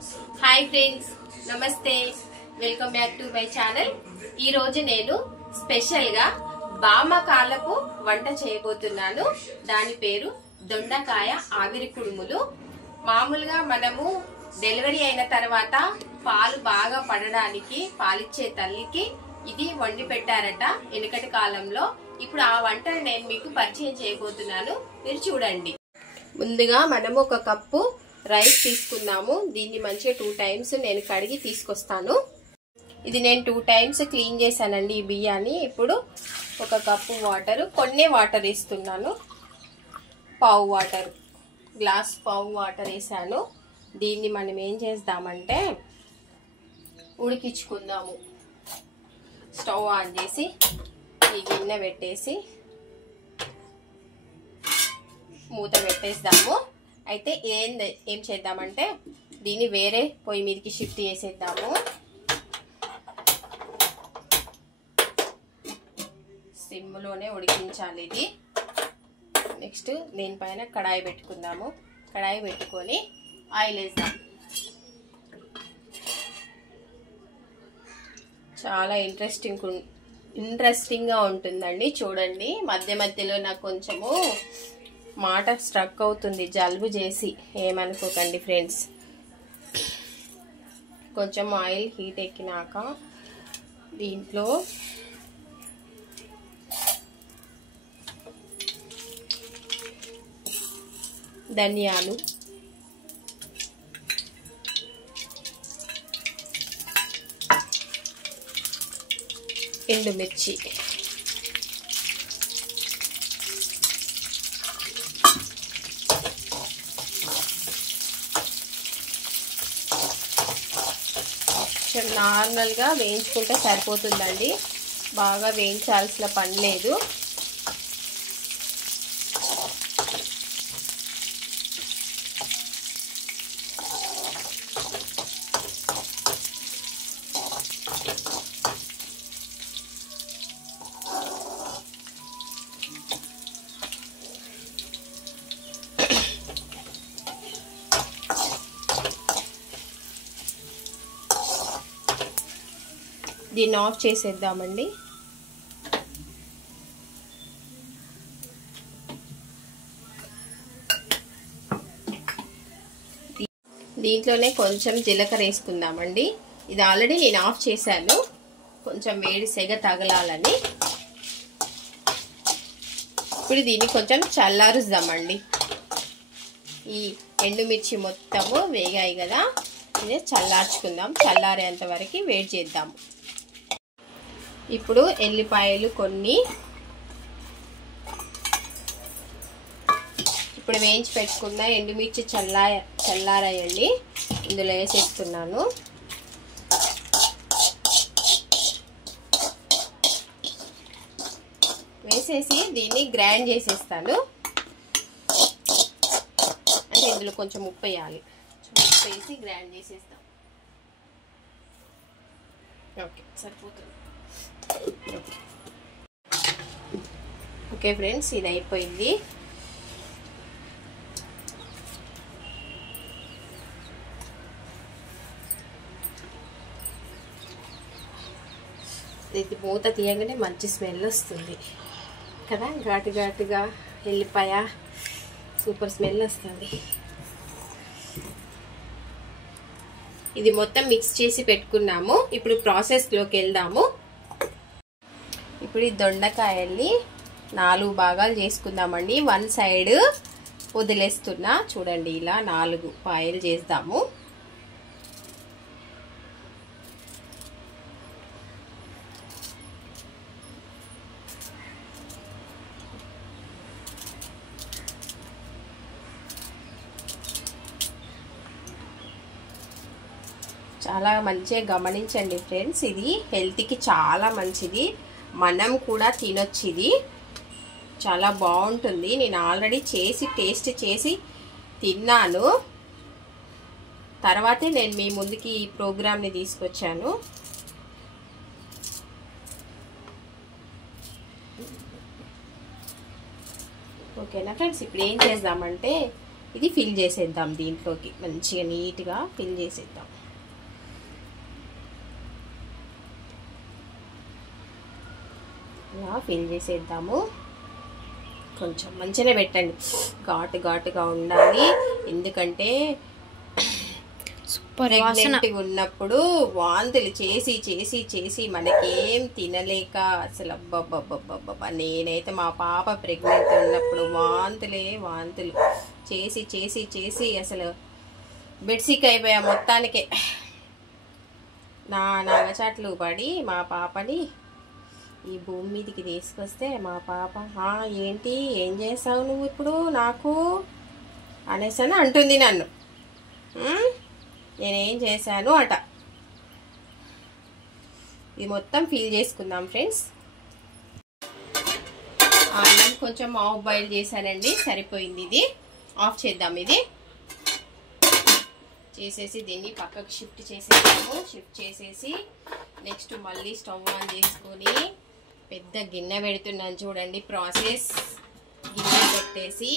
Hi friends, నమస్తే. Welcome back to my channel. ఈ రోజు నేను స్పెషల్ గా బామకాలపు వంట చేయబోతున్నాను. దాని పేరు దొండకాయ ఆవిరి కుడుములు. మామూలుగా మనము డెలివరీ అయిన తర్వాత పాలు బాగా పడడానికి పాలిచ్చే తల్లికి ఇది వండి పెట్టారట వెనుకటి కాలంలో. ఇప్పుడు ఆ వంటను నేను మీకు పరిచయం చేయబోతున్నాను, మీరు చూడండి. ముందుగా మనము ఒక కప్పు రైస్ తీసుకున్నాము. దీన్ని మంచిగా 2 టైమ్స్ నేను కడిగి తీసుకొస్తాను. ఇది నేను 2 టైమ్స్ క్లీన్ చేశానండి ఈ బియ్యాన్ని. ఇప్పుడు ఒక కప్పు వాటర్, కొన్ని వాటర్ వేస్తున్నాను. పావు వాటర్, గ్లాస్ పావు వాటర్ వేసాను. దీన్ని మనం ఏం చేద్దామంటే ఉడికించుకుందాము. స్టవ్ ఆన్ చేసి ఈ గిన్నె పెట్టేసి మూత పెట్టేద్దాము. అయితే ఏం చేద్దామంటే దీన్ని వేరే పొయ్యి మీదకి షిఫ్ట్ చేసేద్దాము. సిమ్లోనే ఉడికించాలి ఇది. నెక్స్ట్ దీనిపైన కడాయి పెట్టుకుందాము. కడాయి పెట్టుకొని ఆయిల్ వేద్దాం. చాలా ఇంట్రెస్టింగ్గా ఉంటుందండి, చూడండి. మధ్య మధ్యలో నాకు కొంచెము మాట స్ట్రక్ అవుతుంది, జలుబు చేసి, ఏమనుకోకండి ఫ్రెండ్స్. కొంచెం ఆయిల్ హీట్ ఎక్కినాక దీంట్లో ధనియాలు, ఎండుమిర్చి, నార్మల్గా వేయించుకుంటే సరిపోతుందండి, బాగా వేయించాల్సిన పని లేదు. దీన్ని ఆఫ్ చేసేద్దామండి. దీంట్లోనే కొంచెం జీలకర్ర వేసుకుందామండి. ఇది ఆల్రెడీ నేను ఆఫ్ చేశాను, కొంచెం వేడి సెగ తగలాలని. ఇప్పుడు దీన్ని కొంచెం చల్లారుద్దామండి. ఈ ఎండుమిర్చి మొత్తము వేగాయి కదా, ఇది చల్లార్చుకుందాం. చల్లారేంత వరకు వేడి చేద్దాము. ఇప్పుడు ఎల్లిపాయలు కొన్ని, ఇప్పుడు వేయించి పెట్టుకున్న ఎండుమిర్చి చల్లారాయండి. ఇందులో వేసేస్తున్నాను. వేసేసి దీన్ని గ్రైండ్ చేసేస్తాను. అంటే ఇందులో కొంచెం ఉప్పు వేయాలి. ఉప్పు వేసి గ్రైండ్ చేసేస్తాం. ఓకే, సరిపోతుంది. ఓకే ఫ్రెండ్స్, ఇది అయిపోయింది. ఇది మూత తీయగానే మంచి స్మెల్ వస్తుంది కదా, ఘాటు ఘాటుగా ఎల్లిపాయ సూపర్ స్మెల్ వస్తుంది. ఇది మొత్తం మిక్స్ చేసి పెట్టుకున్నాము. ఇప్పుడు ప్రాసెస్లోకి వెళ్దాము. ఇప్పుడు ఈ దొండకాయల్ని 4 భాగాలు చేసుకుందామండి. 1 సైడ్ వదిలేస్తున్నా, చూడండి. ఇలా 4 పాయలు చేద్దాము. చాలా మంచిగా గమనించండి ఫ్రెండ్స్, ఇది హెల్త్కి చాలా మంచిది. మనం కూడా తినొచ్చు. ఇది చాలా బాగుంటుంది. నేను ఆల్రెడీ టేస్ట్ చేసి తిన్నాను. తర్వాతే నేను మీ ముందుకి ఈ ప్రోగ్రామ్ని తీసుకొచ్చాను. ఓకేనా ఫ్రెండ్స్, ఇప్పుడు ఏం చేద్దామంటే ఇది ఫిల్ చేసేద్దాం, దీంట్లోకి మంచిగా నీట్గా ఫిల్ చేసేద్దాం. ఇలా ఫిల్ చేసేద్దాము. కొంచెం మంచిగా పెట్టండి, ఘాటుగా ఉండాలి. ఎందుకంటే ప్రెగ్నెంట్గా ఉన్నప్పుడు వాంతులు చేసి చేసి చేసి మనకేం తినలేక అసలు అబ్బబ్బబ్బబ్బబ్బా. నేనైతే మా పాప ప్రెగ్నెంట్ ఉన్నప్పుడు వాంతులు చేసి చేసి చేసి అసలు బెడ్సిక్ అయిపోయా మొత్తానికే. నాగచాట్లు పడి మా పాపని ఈ భూమి మీదకి తీసుకొస్తే మా పాప ఏంటి ఏం చేసావు నువ్వు ఇప్పుడు నాకు అనేసని అంటుంది నన్ను. నేనేం చేశాను అట. ఇది మొత్తం ఫిల్ చేసుకుందాం ఫ్రెండ్స్. అన్నం కొంచెం ఆఫ్ బాయిల్ చేశానండి, సరిపోయింది. ఇది ఆఫ్ చేద్దాం. ఇది చేసేసి దీన్ని పక్కకు షిఫ్ట్ చేసేద్దాము. షిఫ్ట్ చేసేసి నెక్స్ట్ మళ్ళీ స్టవ్ ఆన్ చేసుకొని పెద్ద గిన్నె పెడుతున్నాను చూడండి. ప్రాసెస్ గిన్నె పెట్టేసి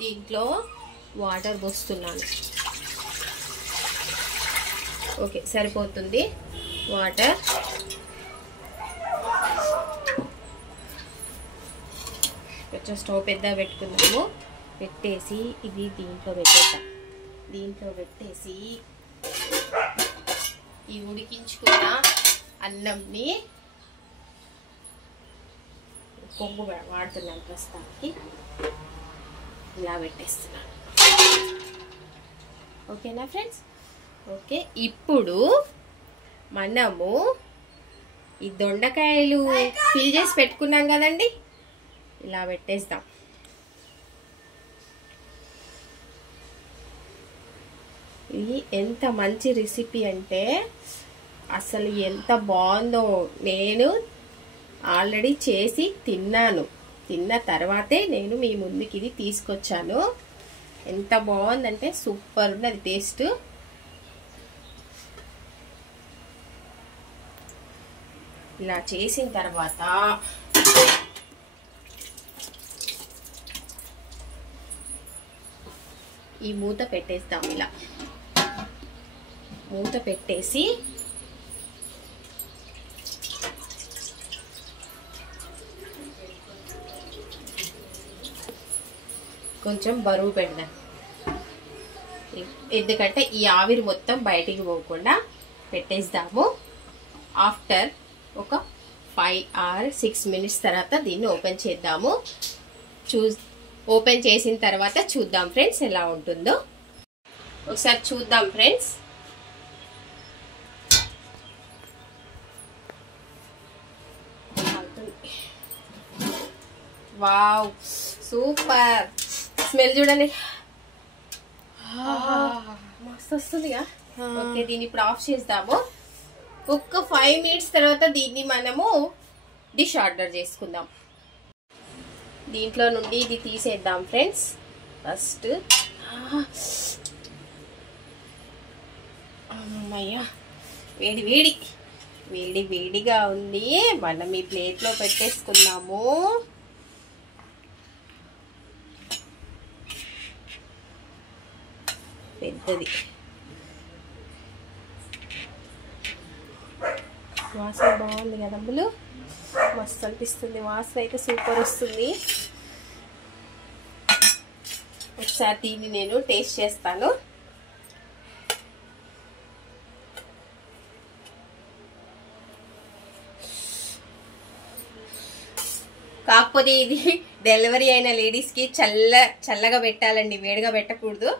దీంట్లో వాటర్ పోస్తున్నాను. ఓకే, సరిపోతుంది వాటర్. కొంచెం స్టవ్ పెద్ద పెట్టుకున్నాము. పెట్టేసి ఇది దీంట్లో పెట్టేద్దాం. దీంట్లో పెట్టేసి ఈ ఉడికించుకున్న అన్నంని కొంగు వాడుతున్నాను ప్రస్తుతానికి. ఇలా పెట్టేస్తున్నాను. ఓకేనా ఫ్రెండ్స్? ఓకే, ఇప్పుడు మనము ఈ దొండకాయలు ఫిల్ చేసి పెట్టుకున్నాం కదండి, ఇలా పెట్టేద్దాం. ఇది ఎంత మంచి రెసిపీ అంటే అసలు ఎంత బాగుందో. నేను ఆల్రెడీ చేసి తిన్నాను. తిన్న తర్వాతే నేను మీ ముందుకి ఇది తీసుకొచ్చాను. ఎంత బాగుందంటే సూపర్ ఉన్నది టేస్ట్. ఇలా చేసిన తర్వాత ఈ మూత పెట్టేస్తాం. ఇలా మూత పెట్టేసి కొంచెం బరువు పెడదాం. ఎందుకంటే ఈ ఆవిరి మొత్తం బయటికి పోకుండా పెట్టేద్దాము. ఆఫ్టర్ ఒక 5 or 6 minutes తర్వాత దీన్ని ఓపెన్ చేద్దాము. ఓపెన్ చేసిన తర్వాత చూద్దాం ఫ్రెండ్స్ ఎలా ఉంటుందో. ఒకసారి చూద్దాం ఫ్రెండ్స్. వావ్, సూపర్ స్మెల్ చూడండి, మస్తు వస్తుందిగా. ఓకే, దీన్ని ఇప్పుడు ఆఫ్ చేద్దాము. ఒక్క 5 minutes తర్వాత దీన్ని మనము డిష్ ఆర్డర్ చేసుకుందాం. దీంట్లో నుండి ఇది తీసేద్దాం ఫ్రెండ్స్. ఫస్ట్ అమ్మయ్యా, వేడిగా ఉంది. మనం ఈ ప్లేట్లో పెట్టేసుకుందాము. పెద్దది వాసన బాగుంది కదా అమ్ములు, మస్తు అనిపిస్తుంది. వాసన అయితే సూపర్ వస్తుంది. ఒకసారి దీన్ని నేను టేస్ట్ చేస్తాను. కాకపోతే ఇది డెలివరీ అయిన లేడీస్ కి చల్లగా పెట్టాలండి, వేడిగా పెట్టకూడదు.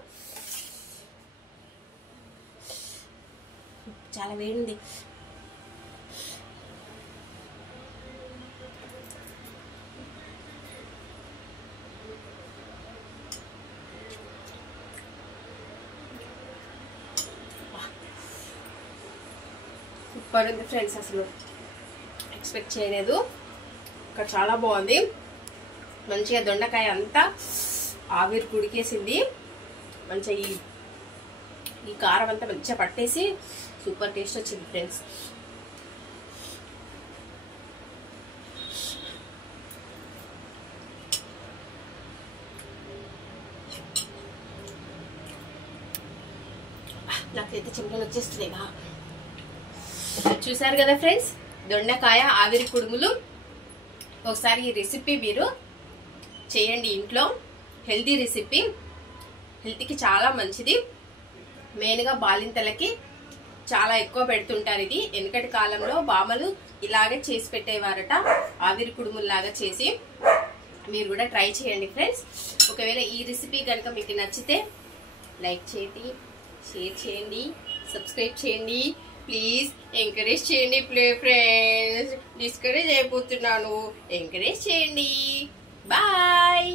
చాలా వేడింది. సూపర్ ఉంది ఫ్రెండ్స్, అసలు ఎక్స్పెక్ట్ చేయలేదు. ఇక్కడ చాలా బాగుంది. మంచిగా దొండకాయ అంతా ఆవిరి కుడికేసింది. మంచిగా ఈ కారం అంతా మంచిగా పట్టేసి సూపర్ టేస్ట్ వచ్చింది ఫ్రెండ్స్. నాకైతే చెమటలు వచ్చేస్తున్నాయిగా. చూసారు కదా ఫ్రెండ్స్, దొండకాయ ఆవిరి కుడుములు. ఒకసారి ఈ రెసిపీ మీరు చేయండి ఇంట్లో. హెల్తీ రెసిపీ, హెల్త్కి చాలా మంచిది. మెయిన్గా బాలింతలకి చాలా ఎక్కువ పెడుతుంటారు ఇది. వెనకటి కాలంలో బామలు ఇలాగే చేసి పెట్టేవారట, ఆవిరి కుడుముల్లాగా చేసి. మీరు కూడా ట్రై చేయండి ఫ్రెండ్స్. ఒకవేళ ఈ రెసిపీ కనుక మీకు నచ్చితే లైక్ చేయండి, షేర్ చేయండి, సబ్స్క్రైబ్ చేయండి. ప్లీజ్ ఎంకరేజ్ చేయండి ఫ్రెండ్స్. డిస్కరేజ్ అయిపోతున్నాను, ఎంకరేజ్ చేయండి. బాయ్.